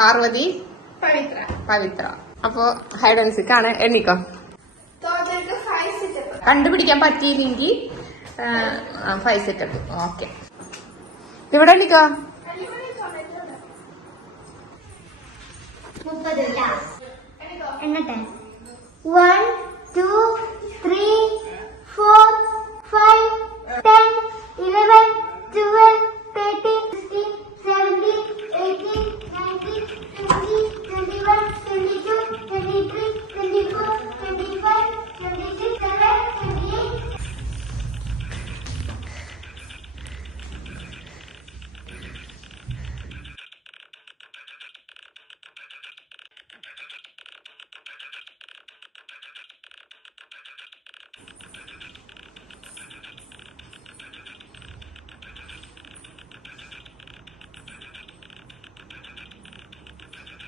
പാർവതി, പവിത്ര. അപ്പൊ hide and seek ആണ്. എണ്ണിക്കോ. കണ്ടുപിടിക്കാൻ പറ്റിയില്ലെങ്കിൽ 5 സെറ്റപ്പ്. ഓക്കെ, ഇവിടെ എണ്ണിക്കോ. 1 2 3 4 5 10 11 12 13 16 17 18 19 20 21 22 23 24 25 26 27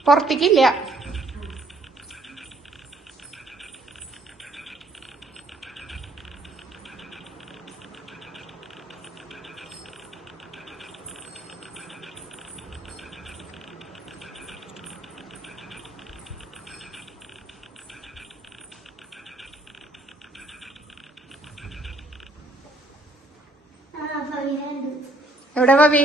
പുറത്തേക്കില്ല. എവിടെ ഭാവി?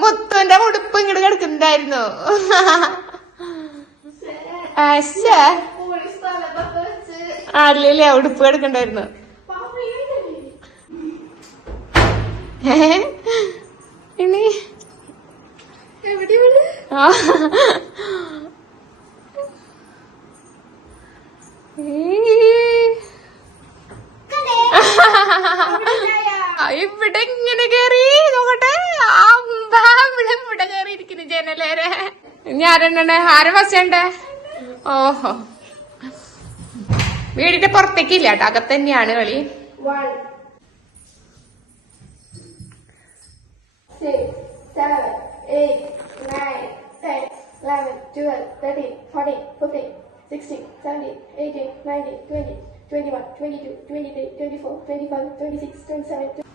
മുത്തുന്റെ ഉടുപ്പ് ഇങ്ങോട്ട് കിടക്കുന്നുണ്ടായിരുന്നു. അല്ലേ ഉടുപ്പ് കിടക്കണ്ടായിരുന്നു. ഇനി ഇവിടെ ഇങ്ങനെ കേറി നോക്കട്ടെ. ഇവിടെ കേറി ഇരിക്കുന്നു ജനലേരെ. ഞാരെണ്ണ ആരെ ബസ്സണ്ടേ? ഓഹോ, വീടിന്റെ പുറത്തേക്കില്ല കേട്ടോ, അകത്ത് തന്നെയാണ് കളി. 1 6 7 8 9 10 11 12 13 14 15 16 17 18 19 20 21 22 23 24 25 26 27.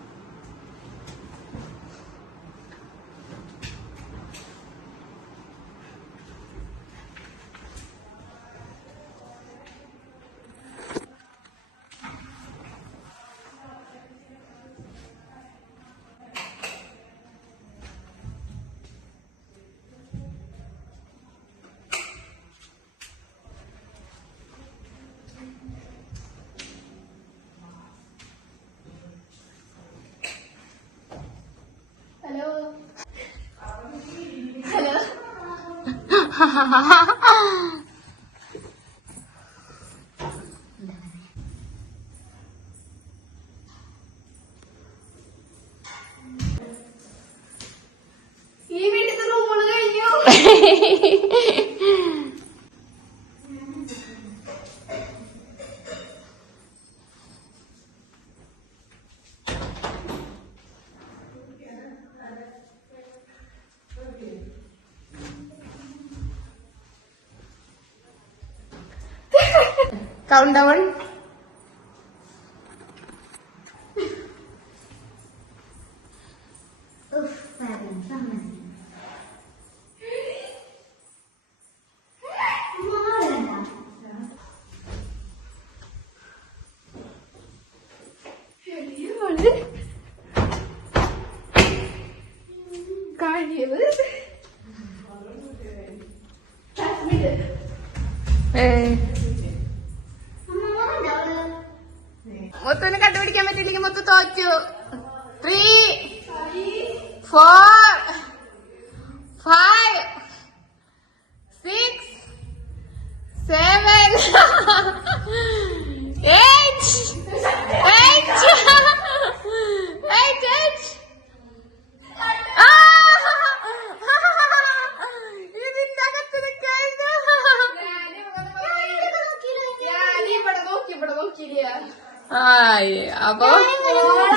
ഈ വീട്ടിൽ റൂമുകൾ കഴിഞ്ഞു. Count down. മുത്തുവിനെ കണ്ടുപിടിക്കാൻ പറ്റില്ലെങ്കിൽ മുത്തു തോറ്റു. 3 4 5, 6, 7, 8, 8, 8, 8. ഇതിന്റെ അകത്തിരിക്കുന്നു. ആയി അപ്പൊ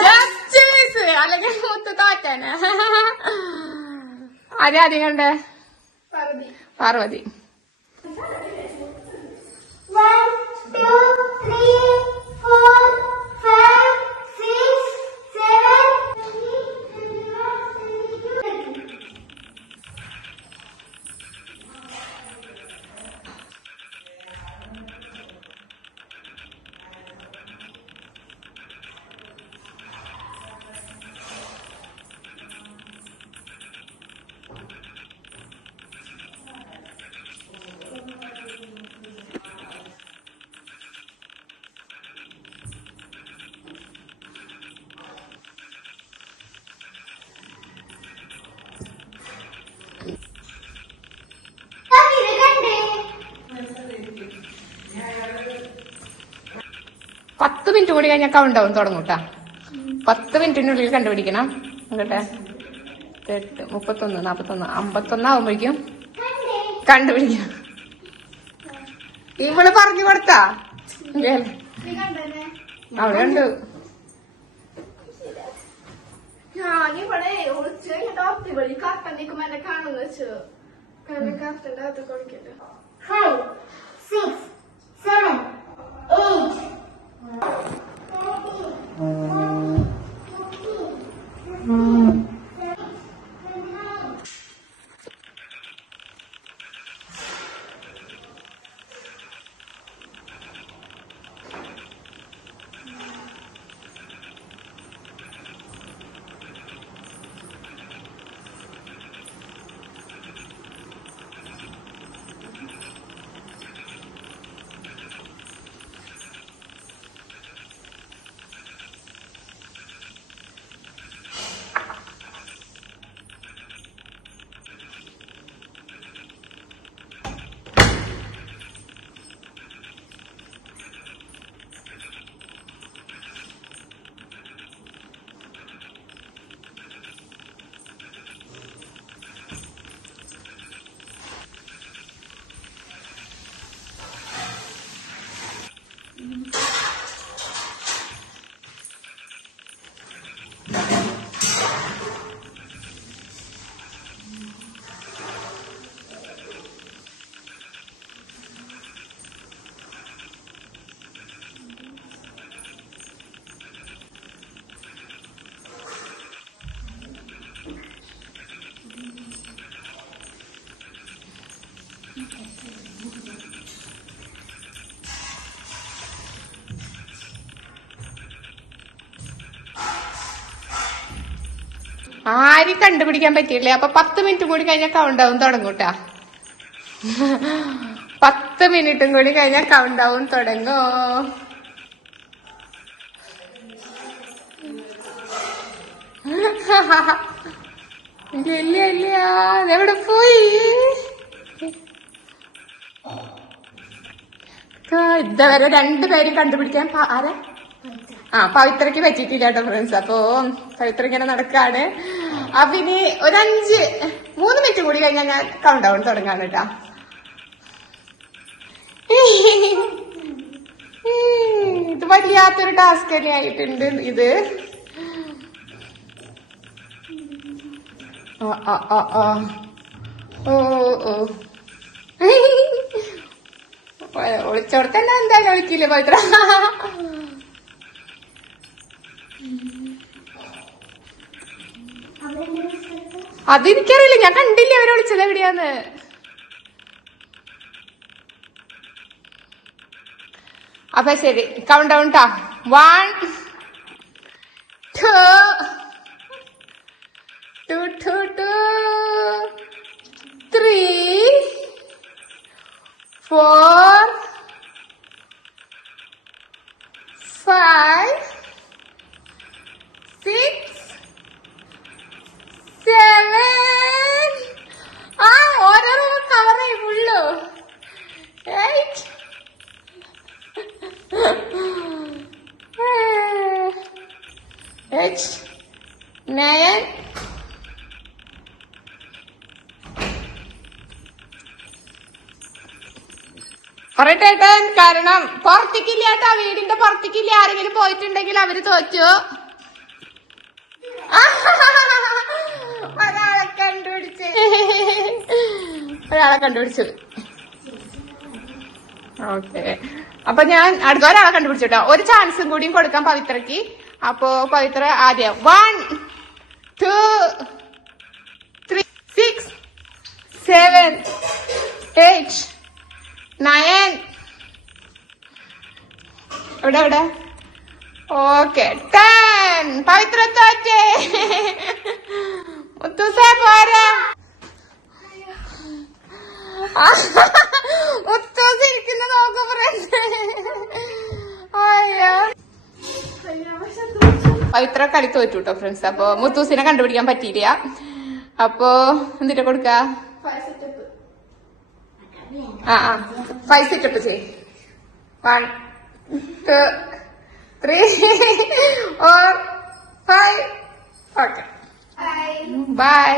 ജസ്റ്റിസ് അല്ലെങ്കിൽ മുത്ത് തോറ്റാണ്. ആദ്യം കണ്ടേ പാർവതി. 1, 2, 3, 4, 5, 6, 7. പത്ത് മിനിറ്റ് കൂടി കഴിഞ്ഞാൽ കൗണ്ട് ഡൗൺ തുടങ്ങൂട്ടാ. 10 മിനിറ്റിനുള്ളിൽ കണ്ടുപിടിക്കണം. കേട്ടെ 8, 31, 41, 51 ആവുമ്പോഴേക്കും കണ്ടുപിടിക്കണം. ഇവള് പറഞ്ഞു കൊടുത്താ അവിടെ ഉണ്ട്. ഞാനിവിടെ ഒളിച്ച് ടോപ്പ് വഴി കട്ടൻ നിൽക്കുമ്പോ എന്നെ കാണുന്നു വെച്ചു. കട്ടന്റെ അകത്ത് കൊടുക്കട്ടെ. 5, 6, 7, 8. ആരും കണ്ടുപിടിക്കാൻ പറ്റിയില്ലേ. അപ്പൊ 10 മിനിറ്റ് കൂടി കഴിഞ്ഞാൽ കൗണ്ട് ഡൗൺ തുടങ്ങൂട്ടാ. 10 മിനിറ്റും കൂടി കഴിഞ്ഞാൽ കൗണ്ട് ഡൗൺ തുടങ്ങോ. ഇല്ല ഇല്ല അതെവിടെ പോയി. ഇതുവരെ 2 പേരും കണ്ടുപിടിക്കാൻ ആരാ പവിത്രക്ക് പറ്റിയിട്ടില്ല കേട്ടോ ഫ്രണ്ട്സ്. അപ്പൊ പവിത്ര ഇങ്ങനെ നടക്കാണ്. അപ്പൊ ഇനി 3 മിനിറ്റ് കൂടി കഴിഞ്ഞാൽ ഞാൻ കൗണ്ട് ഡൗൺ തുടങ്ങാണ് കേട്ടാ. ഇത് വല്ലാത്തൊരു ടാസ്ക് തന്നെ ആയിട്ടുണ്ട് ഇത്. ഒളിച്ചോടത്തന്നെ എന്തായാലും ഒളിക്കില്ലേ പവിത്ര. അതെനിക്കറിയില്ല, ഞാൻ കണ്ടില്ല അവരെ വിളിച്ചത് എവിടെയാന്ന്. അപ്പൊ ശരി, കൗണ്ട് ഡൗൺ ട്ടാ. 1, 2, 3, 4, 5, 6, 7, H 9 പറയട്ടേട്ടൻ കാരണം പുറത്തേക്കില്ല കേട്ടാ വീടിന്റെ പുറത്തേക്കില്ല ആരെങ്കിലും പോയിട്ടുണ്ടെങ്കിൽ അവര് തോറ്റു ഒരാളെ കണ്ടുപിടിച്ചു ഓക്കെ അപ്പൊ ഞാൻ അടുത്ത ഒരാളെ കണ്ടുപിടിച്ചിട്ടോ ഒരു ചാൻസും കൂടിയും കൊടുക്കാം പവിത്രക്ക് അപ്പൊ പവിത്ര ആദ്യം 1 2 3 6 7 8 9 എവിടെ ഓക്കെ 10 പവിത്ര തോറ്റേ മുത്തൂസേ പോരാ മുത്തൂസ് ഇരിക്കുന്ന നോക്കൂ ഫ്രണ്ട് അയ്യോ പവിത്ര കളി തോറ്റു കേട്ടോ ഫ്രണ്ട്സ് അപ്പൊ മുത്തൂസിനെ കണ്ടുപിടിക്കാൻ പറ്റിയില്ല അപ്പൊ എന്തിട്ട് കൊടുക്ക 5 സെറ്റപ്പ് ചെയ് 1 2 3 4 5 ഓക്കെ ബൈ